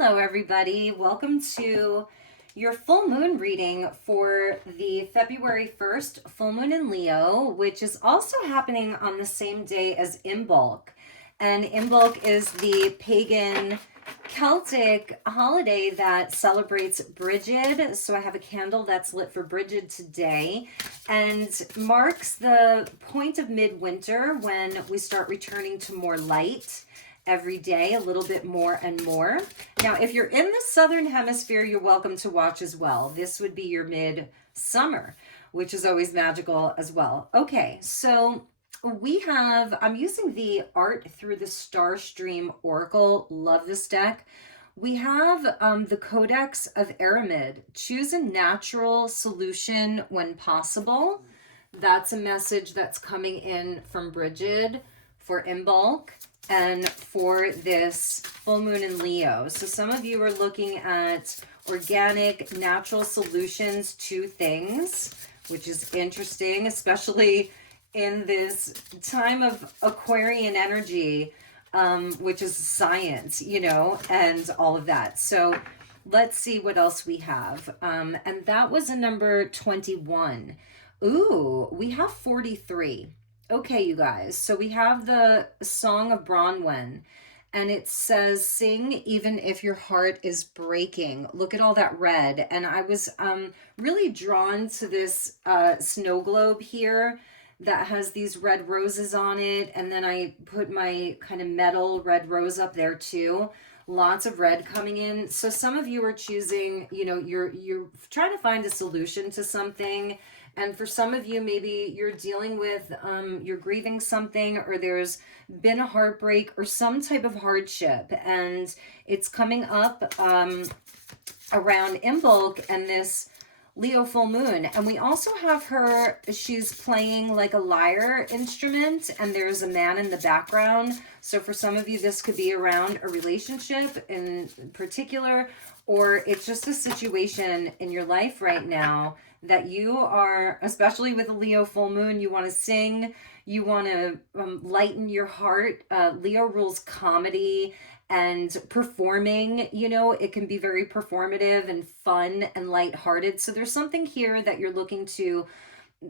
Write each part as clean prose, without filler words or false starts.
Hello, everybody. Welcome to your full moon reading for the February 1st full moon in Leo, which is also happening on the same day as Imbolc. And Imbolc is the pagan Celtic holiday that celebrates Brigid. So I have a candle that's lit for Brigid today and marks the point of midwinter when we start returning to more light every day, a little bit more and more. Now, if you're in the southern hemisphere, you're welcome to watch as well. This would be your mid-summer, which is always magical as well. Okay, so I'm using the Art Through the Starstream Oracle. Love this deck. We have the Codex of Aramid. Choose a natural solution when possible. That's a message that's coming in from Brigid for Imbolc and for this full moon in Leo. So some of you are looking at organic, natural solutions to things, which is interesting, especially in this time of Aquarian energy, which is science, and all of that. So let's see what else we have. And that was a number 21. Ooh, we have 43. Okay, you guys, so we have the Song of Bronwyn, and it says, sing even if your heart is breaking. Look at all that red. And I was really drawn to this snow globe here that has these red roses on it. And then I put my kind of metal red rose up there too. Lots of red coming in. So some of you are choosing, you're trying to find a solution to something. And for some of you, maybe you're dealing with, you're grieving something, or there's been a heartbreak or some type of hardship. And it's coming up around Imbolc and this Leo full moon. And we also have her, she's playing like a lyre instrument, and there's a man in the background. So for some of you, this could be around a relationship in particular, or it's just a situation in your life right now that you are, especially with a Leo full moon, you want to sing, you want to lighten your heart. Leo rules comedy and performing, it can be very performative and fun and lighthearted. So there's something here that you're looking to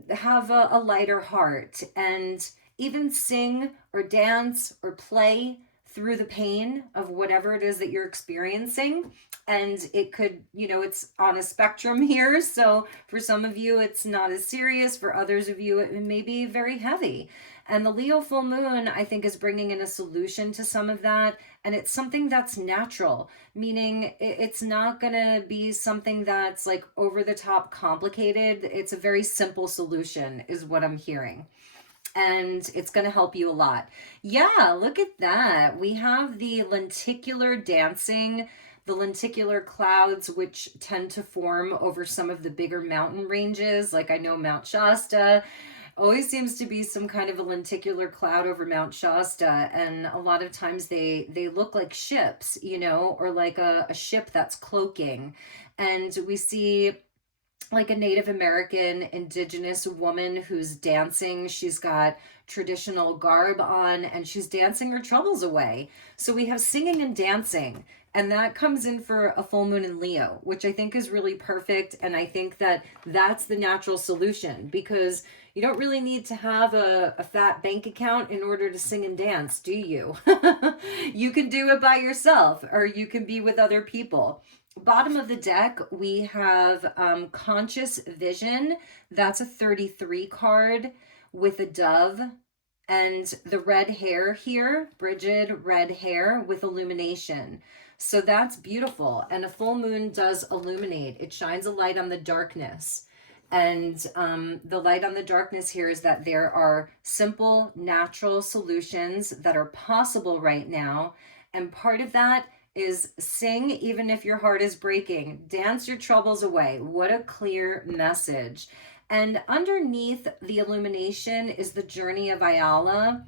have a lighter heart and even sing or dance or play through the pain of whatever it is that you're experiencing. And it could, it's on a spectrum here. So for some of you, it's not as serious. For others of you, it may be very heavy. And the Leo full moon, I think, is bringing in a solution to some of that. And it's something that's natural, meaning it's not going to be something that's like over the top complicated. It's a very simple solution is what I'm hearing. And it's going to help you a lot. Yeah, look at that. We have the lenticular dancing, the lenticular clouds, which tend to form over some of the bigger mountain ranges. Like I know Mount Shasta always seems to be some kind of a lenticular cloud over Mount Shasta. And a lot of times they look like ships, or like a ship that's cloaking. And we see like a Native American indigenous woman who's dancing. She's got traditional garb on and she's dancing her troubles away. So we have singing and dancing, and that comes in for a full moon in Leo, which I think is really perfect. And I think that that's the natural solution, because you don't really need to have a fat bank account in order to sing and dance, do you? You can do it by yourself, or you can be with other people. Bottom of the deck, we have Conscious Vision. That's a 33 card with a dove. And the red hair here, Brigid, red hair with illumination. So that's beautiful. And a full moon does illuminate. It shines a light on the darkness. And the light on the darkness here is that there are simple, natural solutions that are possible right now. And part of that is sing even if your heart is breaking. Dance your troubles away. What a clear message. And underneath the illumination is the journey of Ayala.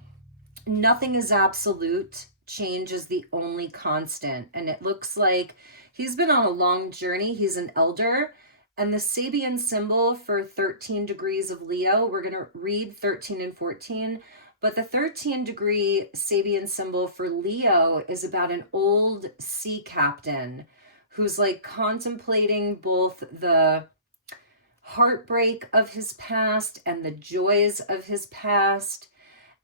Nothing is absolute. Change is the only constant. And it looks like he's been on a long journey. He's an elder. And the Sabian symbol for 13 degrees of Leo, we're going to read 13 and 14. But the 13-degree Sabian symbol for Leo is about an old sea captain who's like contemplating both the heartbreak of his past and the joys of his past.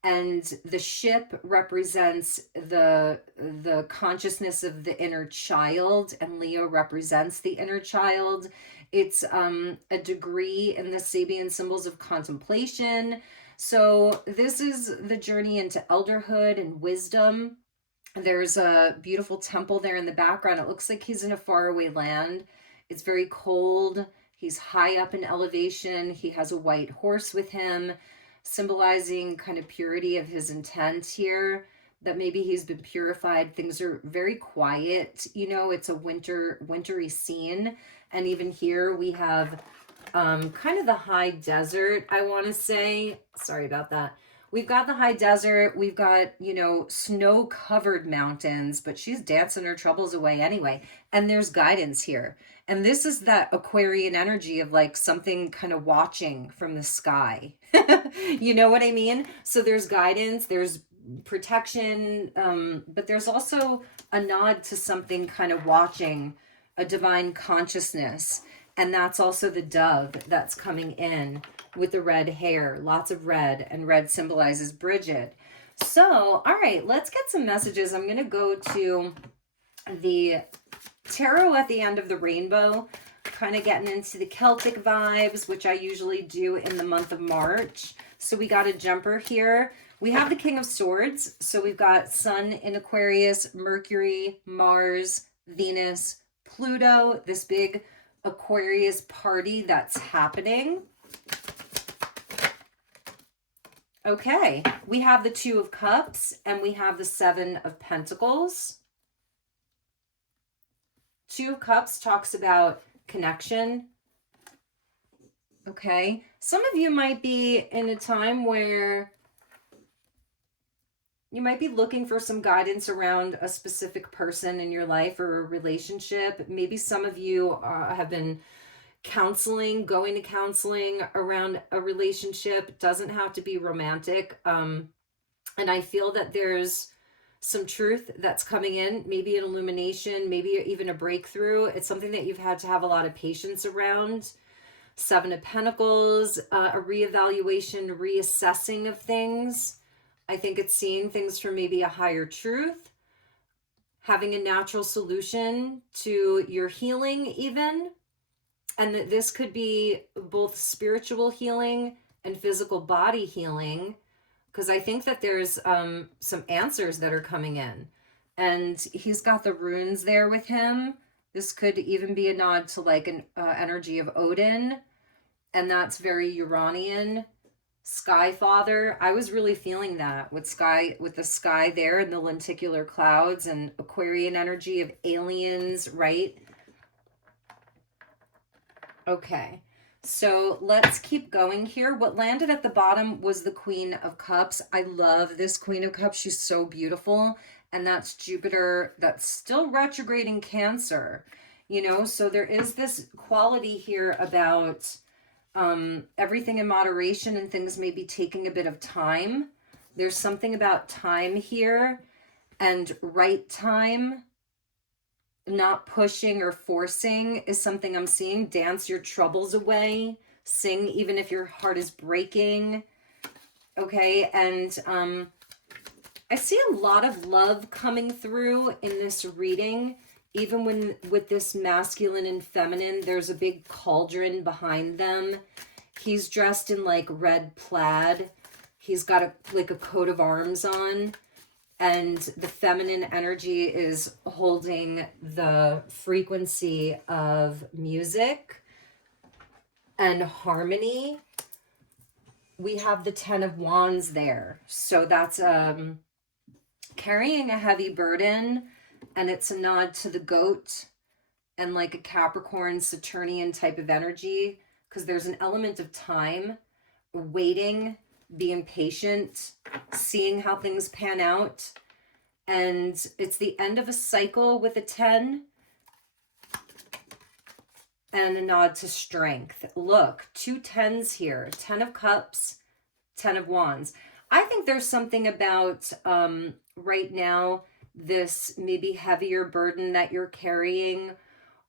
And the ship represents the consciousness of the inner child, and Leo represents the inner child. It's a degree in the Sabian symbols of contemplation. So this is the journey into elderhood and wisdom. There's a beautiful temple there in the background. It looks like he's in a faraway land. It's very cold. He's high up in elevation. He has a white horse with him, symbolizing kind of purity of his intent here, that maybe he's been purified. Things are very quiet. You know, it's a wintry scene. And even here we have kind of the high desert, I want to say. Sorry about that. We've got the high desert. We've got, you know, snow-covered mountains, but she's dancing her troubles away anyway. And there's guidance here. And this is that Aquarian energy of like something kind of watching from the sky. You know what I mean? So there's guidance, there's protection, but there's also a nod to something kind of watching, a divine consciousness. And that's also the dove that's coming in with the red hair, lots of red, and red symbolizes Brigid. So, all right, let's get some messages. I'm going to go to the tarot at the end of the rainbow, kind of getting into the Celtic vibes, which I usually do in the month of March. So we got a jumper here. We have the King of Swords. So we've got Sun in Aquarius, Mercury, Mars, Venus, Pluto, this big Aquarius party that's happening. Okay, we have the Two of Cups and we have the Seven of Pentacles. Two of Cups talks about connection. Okay, some of you might be in a time where you might be looking for some guidance around a specific person in your life or a relationship. Maybe some of you have been going to counseling around a relationship. It doesn't have to be romantic. And I feel that there's some truth that's coming in, maybe an illumination, maybe even a breakthrough. It's something that you've had to have a lot of patience around. Seven of Pentacles, a reevaluation, reassessing of things. I think it's seeing things from maybe a higher truth, having a natural solution to your healing even. And that this could be both spiritual healing and physical body healing, because I think that there's some answers that are coming in. And he's got the runes there with him. This could even be a nod to like an energy of Odin. And that's very Uranian. Sky Father. I was really feeling that with the sky there and the lenticular clouds and Aquarian energy of aliens, right? Okay, so let's keep going here. What landed at the bottom was the Queen of Cups. I love this Queen of Cups. She's so beautiful. And that's Jupiter that's still retrograde in Cancer, you know? So there is this quality here about everything in moderation, and things may be taking a bit of time. There's something about time here and right time. Not pushing or forcing is something I'm seeing. Dance your troubles away. Sing even if your heart is breaking. Okay, and I see a lot of love coming through in this reading. Even when with this masculine and feminine, there's a big cauldron behind them. He's dressed in like red plaid. He's got like a coat of arms on. And the feminine energy is holding the frequency of music and harmony. We have the Ten of Wands there. So that's carrying a heavy burden, and it's a nod to the goat and like a Capricorn, Saturnian type of energy, because there's an element of time, waiting, being patient, seeing how things pan out. And it's the end of a cycle with a 10 and a nod to strength. Look, two tens here, 10 of Cups, 10 of Wands. I think there's something about right now, this maybe heavier burden that you're carrying,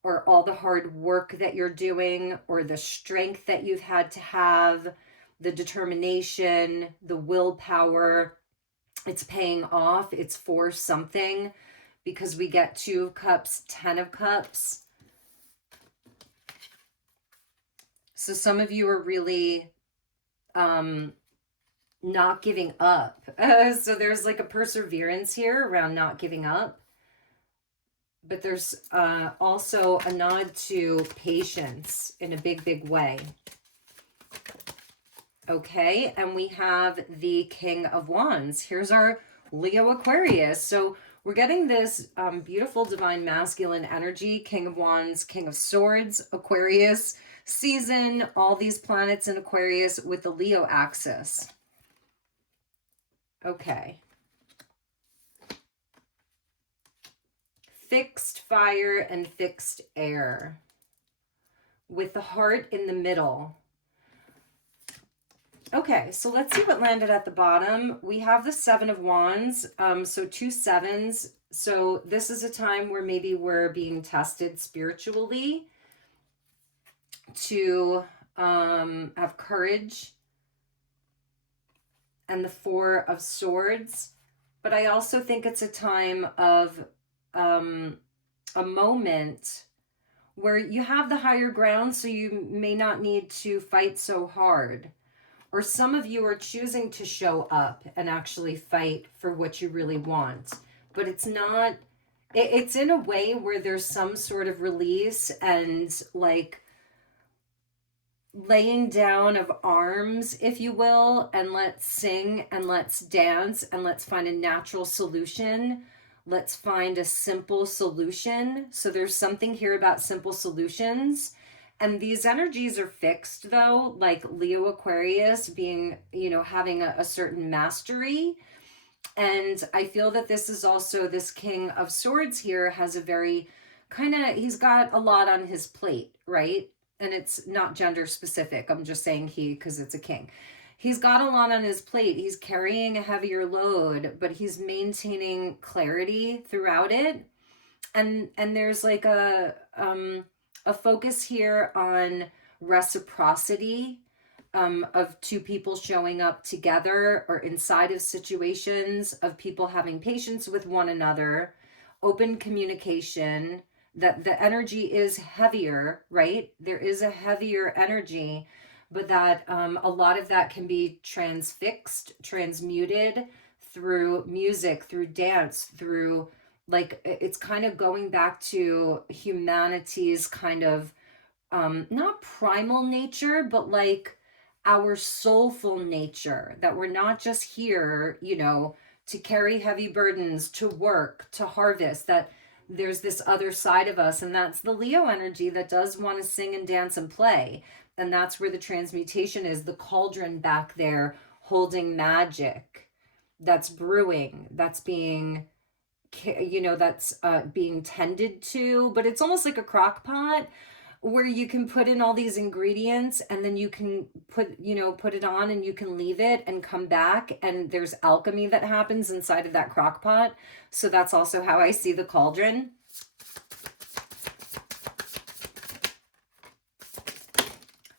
or all the hard work that you're doing, or the strength that you've had to have, the determination, the willpower. It's paying off. It's for something, because we get 2 of Cups, 10 of Cups. So some of you are really not giving up. So there's like a perseverance here around not giving up. But there's also a nod to patience in a big, big way. Okay, and we have the King of Wands. Here's our Leo Aquarius. So we're getting this beautiful divine masculine energy, King of Wands, King of Swords, Aquarius season, all these planets in Aquarius with the Leo axis. Okay. Fixed fire and fixed air with the heart in the middle. Okay, so let's see what landed at the bottom. We have the 7 of Wands, so 2 sevens. So this is a time where maybe we're being tested spiritually to have courage. And the 4 of Swords. But I also think it's a time of a moment where you have the higher ground, so you may not need to fight so hard. Or some of you are choosing to show up and actually fight for what you really want. But it's not, it's in a way where there's some sort of release and like laying down of arms, if you will, and let's sing and let's dance and let's find a natural solution. Let's find a simple solution. So there's something here about simple solutions. And these energies are fixed though, like Leo Aquarius being, you know, having a certain mastery. And I feel that this is also, this King of Swords here has a very kind of, he's got a lot on his plate, right? And it's not gender specific. I'm just saying he, because it's a king. He's got a lot on his plate. He's carrying a heavier load, but he's maintaining clarity throughout it. And there's like a focus here on reciprocity, of 2 people showing up together or inside of situations, of people having patience with one another, open communication, that the energy is heavier, right? There is a heavier energy, but that a lot of that can be transfixed, transmuted through music, through dance, through like, it's kind of going back to humanity's kind of not primal nature, but like our soulful nature, that we're not just here, you know, to carry heavy burdens, to work, to harvest, that there's this other side of us, and that's the Leo energy that does want to sing and dance and play. And that's where the transmutation is, the cauldron back there holding magic that's brewing, that's being, you know, that's being tended to. But it's almost like a crock pot where you can put in all these ingredients and then you can put, you know, put it on and you can leave it and come back, and there's alchemy that happens inside of that crock pot. So that's also how I see the cauldron.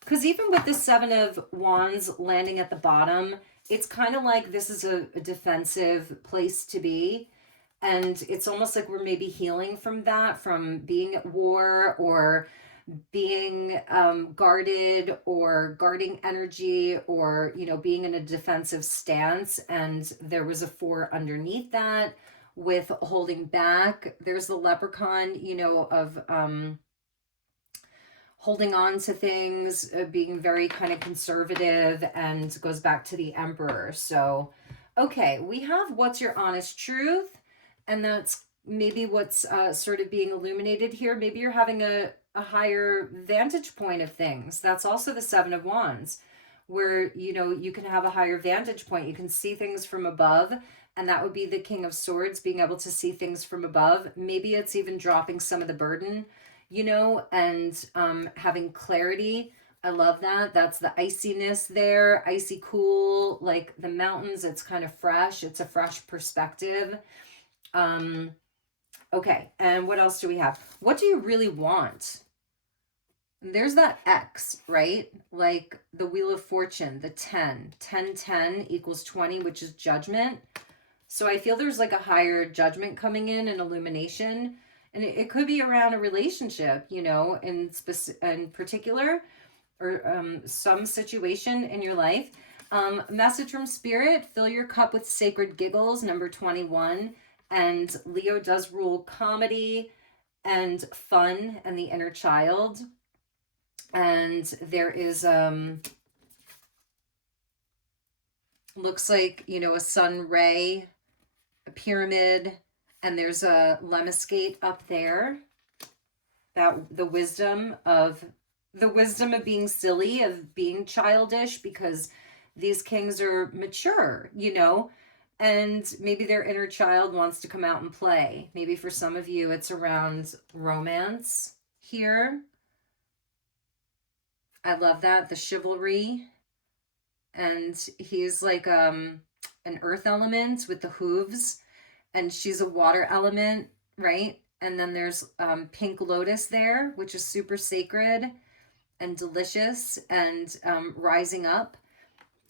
Because even with the 7 of Wands landing at the bottom, it's kind of like this is a defensive place to be. And it's almost like we're maybe healing from that, from being at war or being guarded, or guarding energy, or, you know, being in a defensive stance. And there was a 4 underneath that with holding back. There's the leprechaun, you know, of holding on to things, being very kind of conservative, and goes back to the Emperor. So, okay, we have what's your honest truth, and that's maybe what's sort of being illuminated here. Maybe you're having a higher vantage point of things. That's also the 7 of Wands, where, you know, you can have a higher vantage point. You can see things from above, and that would be the King of Swords, being able to see things from above. Maybe it's even dropping some of the burden, you know, and having clarity. I love that. That's the iciness there. Icy cool, like the mountains. It's kind of fresh. It's a fresh perspective. Um, okay. And what else do we have? What do you really want? There's that X, right? Like the Wheel of Fortune, the 10. 10, 10 equals 20, which is judgment. So I feel there's like a higher judgment coming in and illumination. And it could be around a relationship, you know, in particular, or some situation in your life. Message from Spirit, fill your cup with sacred giggles, number 21. And Leo does rule comedy and fun and the inner child. And there is, looks like, you know, a sun ray, a pyramid, and there's a lemniscate up there. That the wisdom of being silly, of being childish, because these kings are mature, you know, and maybe their inner child wants to come out and play. Maybe for some of you, it's around romance here. I love that. The chivalry. And he's like an earth element with the hooves, and she's a water element, right? And then there's pink lotus there, which is super sacred and delicious and rising up.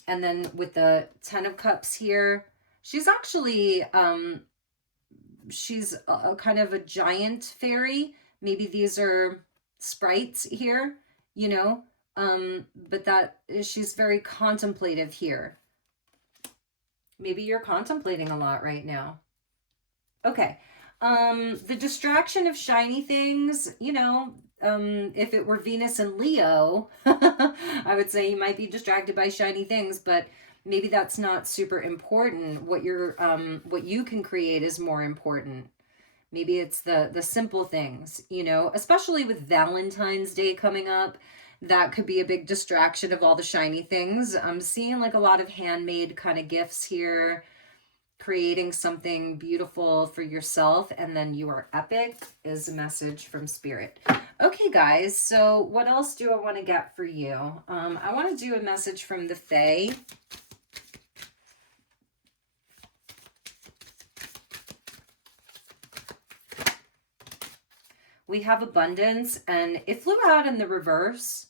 And then with the 10 of Cups here, she's actually, she's a kind of a giant fairy. Maybe these are sprites here, you know, but she's very contemplative here. Maybe you're contemplating a lot right now. Okay. The distraction of shiny things, you know, if it were Venus and Leo, I would say you might be distracted by shiny things, but maybe that's not super important. What you can create is more important. Maybe it's the simple things, you know, especially with Valentine's Day coming up. That could be a big distraction of all the shiny things. I'm seeing like a lot of handmade kind of gifts here, creating something beautiful for yourself, and then you are epic is a message from Spirit. Okay, guys, so what else do I want to get for you? I want to do a message from the Fae. We have abundance, and it flew out in the reverse.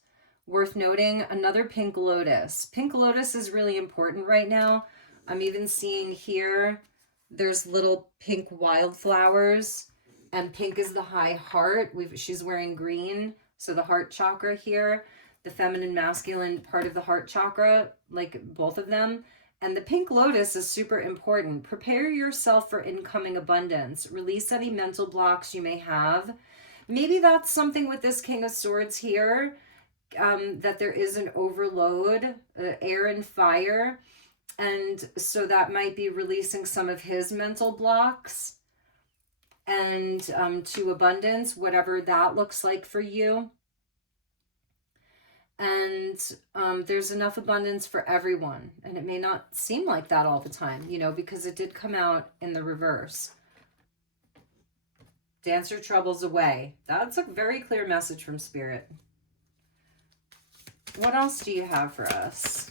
Worth noting, another pink lotus. Pink lotus is really important right now. I'm even seeing here, there's little pink wildflowers, and pink is the high heart. She's wearing green, so the heart chakra here, the feminine, masculine part of the heart chakra, like both of them. And the pink lotus is super important. Prepare yourself for incoming abundance. Release any mental blocks you may have. Maybe that's something with this King of Swords here, that there is an overload, air and fire. And so that might be releasing some of his mental blocks and to abundance, whatever that looks like for you. And there's enough abundance for everyone. And it may not seem like that all the time, you know, because it did come out in the reverse. Dance your troubles away. That's a very clear message from Spirit. What else do you have for us?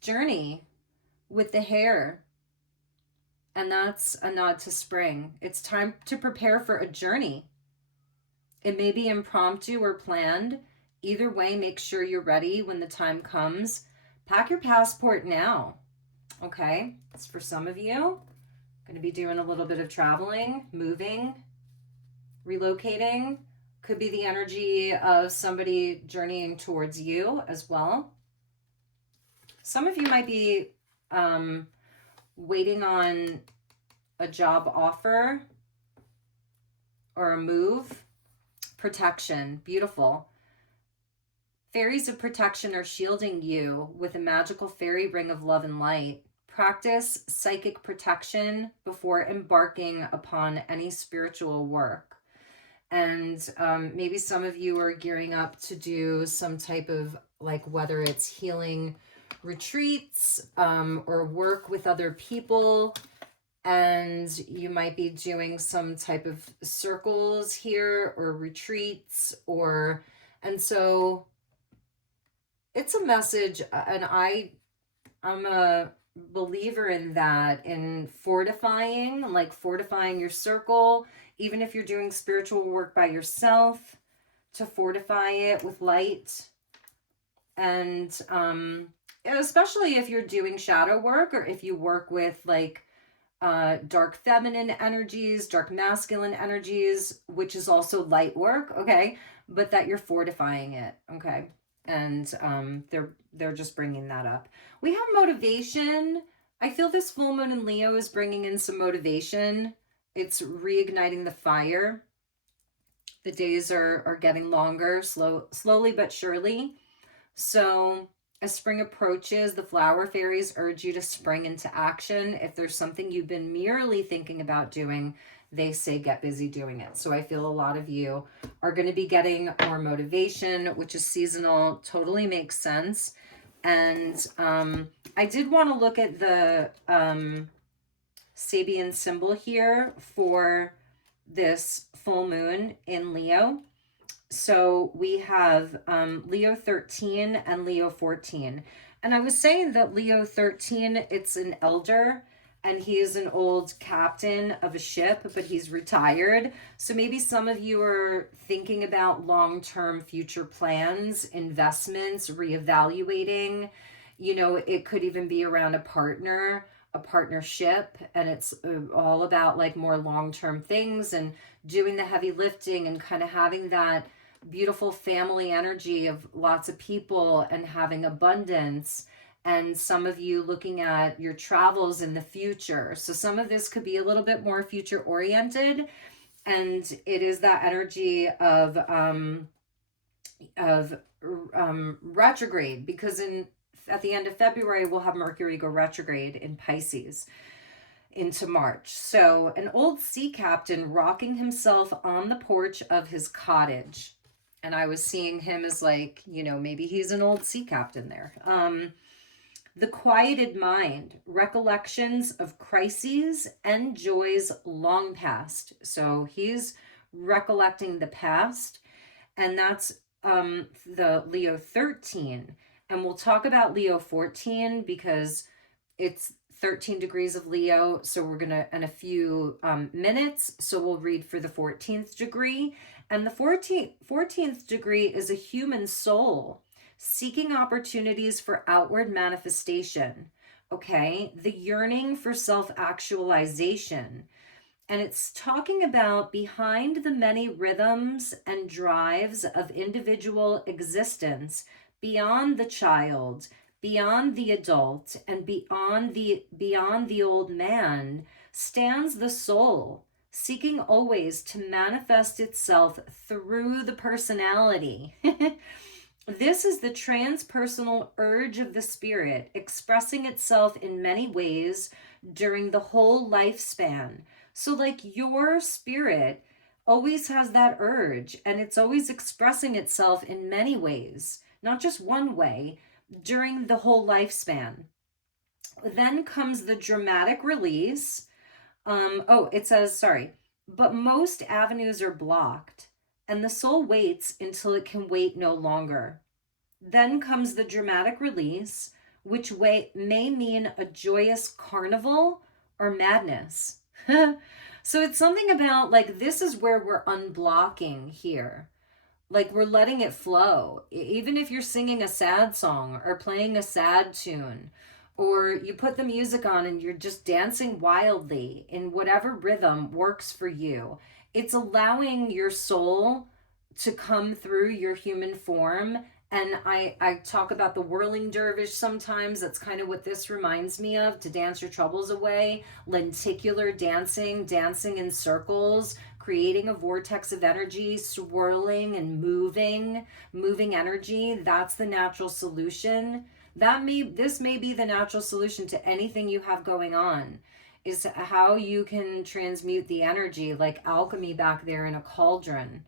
Journey with the hare. And that's a nod to spring. It's time to prepare for a journey. It may be impromptu or planned. Either way, make sure you're ready when the time comes. Pack your passport now. Okay, it's for some of you. Going to be doing a little bit of traveling, moving, relocating. Could be the energy of somebody journeying towards you as well. Some of you might be waiting on a job offer or a move. Protection, beautiful. Fairies of protection are shielding you with a magical fairy ring of love and light. Practice psychic protection before embarking upon any spiritual work. And maybe some of you are gearing up to do some type of, like, whether it's healing retreats or work with other people. and you might be doing some type of circles here or retreats, or and so it's a message, and I'm a believer in that, in fortifying your circle, even if you're doing spiritual work by yourself, to fortify it with light. And especially if you're doing shadow work, or if you work with like dark feminine energies, dark masculine energies, which is also light work, okay? But that you're fortifying it, okay? And they're just bringing that up. We have motivation. I feel this full moon in Leo is bringing in some motivation. It's reigniting the fire. The days are getting longer, slowly but surely. So as spring approaches, the flower fairies urge you to spring into action. If there's something you've been merely thinking about doing, they say get busy doing it. So I feel a lot of you are going to be getting more motivation, which is seasonal, totally makes sense. And I did want to look at the Sabian symbol here for this full moon in Leo. So we have Leo 13 and Leo 14. And I was saying that Leo 13, it's an elder, and he is an old captain of a ship, but he's retired. So maybe some of you are thinking about long-term future plans, investments, reevaluating. You know, it could even be around a partnership, and it's all about like more long-term things and doing the heavy lifting and kind of having that beautiful family energy of lots of people and having abundance. And some of you looking at your travels in the future. So some of this could be a little bit more future oriented, and it is that energy of retrograde, because at the end of February we'll have Mercury go retrograde in Pisces into March. So an old sea captain rocking himself on the porch of his cottage. And I was seeing him as like, you know, maybe he's an old sea captain there. The quieted mind, recollections of crises and joys long past. So he's recollecting the past, and that's the Leo 13. And we'll talk about Leo 14 because it's 13 degrees of Leo. So we're going to, in a few minutes, so we'll read for the 14th degree. And the 14th degree is a human soul seeking opportunities for outward manifestation. Okay, the yearning for self-actualization. And it's talking about behind the many rhythms and drives of individual existence, beyond the child, beyond the adult, and beyond the old man, stands the soul, seeking always to manifest itself through the personality. This is the transpersonal urge of the spirit, expressing itself in many ways during the whole lifespan. So like your spirit always has that urge, and it's always expressing itself in many ways, not just one way, during the whole lifespan. Then comes the dramatic release. It says, sorry, but most avenues are blocked, and the soul waits until it can wait no longer. Then comes the dramatic release, which may mean a joyous carnival or madness. So it's something about like, this is where we're unblocking here. Like we're letting it flow. Even if you're singing a sad song or playing a sad tune, or you put the music on and you're just dancing wildly in whatever rhythm works for you, it's allowing your soul to come through your human form. And I talk about the whirling dervish sometimes. That's kind of what this reminds me of, to dance your troubles away. Lenticular dancing, dancing in circles, creating a vortex of energy, swirling and moving energy. That's the natural solution. This may be the natural solution to anything you have going on, is how you can transmute the energy, like alchemy back there in a cauldron.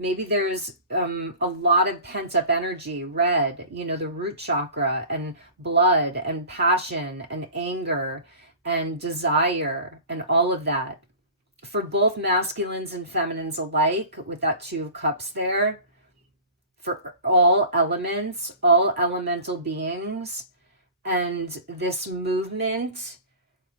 Maybe there's a lot of pent up energy, red, the root chakra, and blood and passion and anger and desire and all of that. For both masculines and feminines alike, with that Two of Cups there, for all elements, all elemental beings. And this movement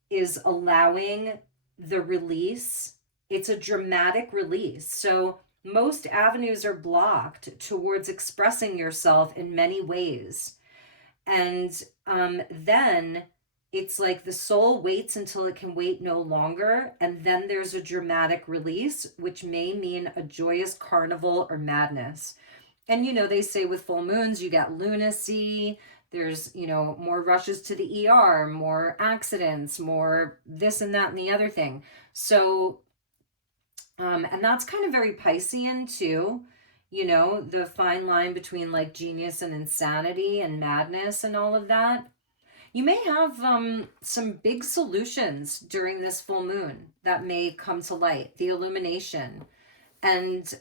is allowing the release. It's a dramatic release. So most avenues are blocked towards expressing yourself in many ways. And then it's like the soul waits until it can wait no longer. And then there's a dramatic release, which may mean a joyous carnival or madness. And, you know, they say with full moons, you get lunacy. There's, you know, more rushes to the ER, more accidents, more this and that and the other thing. So, and that's kind of very Piscean too, you know, the fine line between like genius and insanity and madness and all of that. You may have some big solutions during this full moon that may come to light, the illumination, and,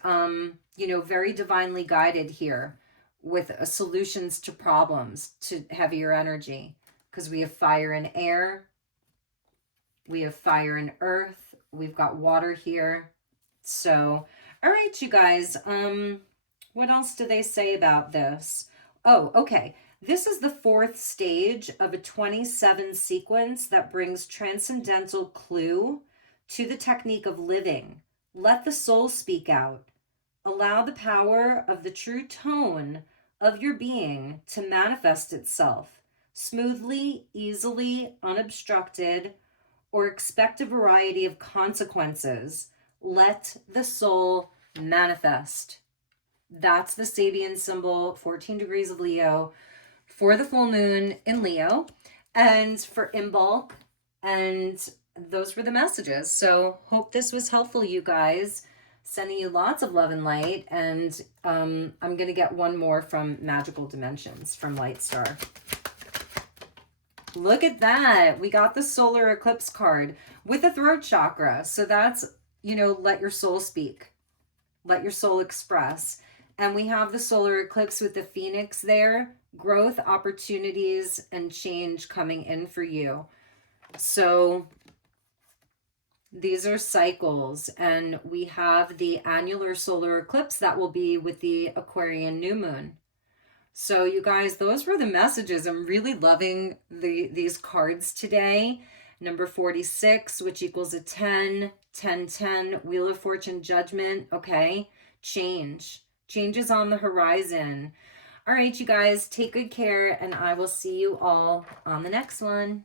you know, very divinely guided here with solutions to problems, to heavier energy, because we have fire and air, we have fire and earth, we've got water here. So, all right, you guys, what else do they say about this? Oh, okay. This is the fourth stage of a 27 sequence that brings transcendental clue to the technique of living. Let the soul speak out. Allow the power of the true tone of your being to manifest itself smoothly, easily, unobstructed, or expect a variety of consequences. Let the soul manifest. That's the Sabian symbol, 14 degrees of Leo, for the full moon in Leo, and for Imbolc. And those were the messages. So hope this was helpful, you guys. Sending you lots of love and light. And I'm going to get one more from Magical Dimensions from Lightstar. Look at that. We got the solar eclipse card with the throat chakra. So that's, you know, let your soul speak. Let your soul express. And we have the solar eclipse with the phoenix there. Growth, opportunities, and change coming in for you. So these are cycles. And we have the annular solar eclipse that will be with the Aquarian new moon. So you guys, those were the messages. I'm really loving these cards today. Number 46, which equals a 10, 10, 10, Wheel of Fortune, Judgment. Okay, change. Change is on the horizon. All right, you guys, take good care, and I will see you all on the next one.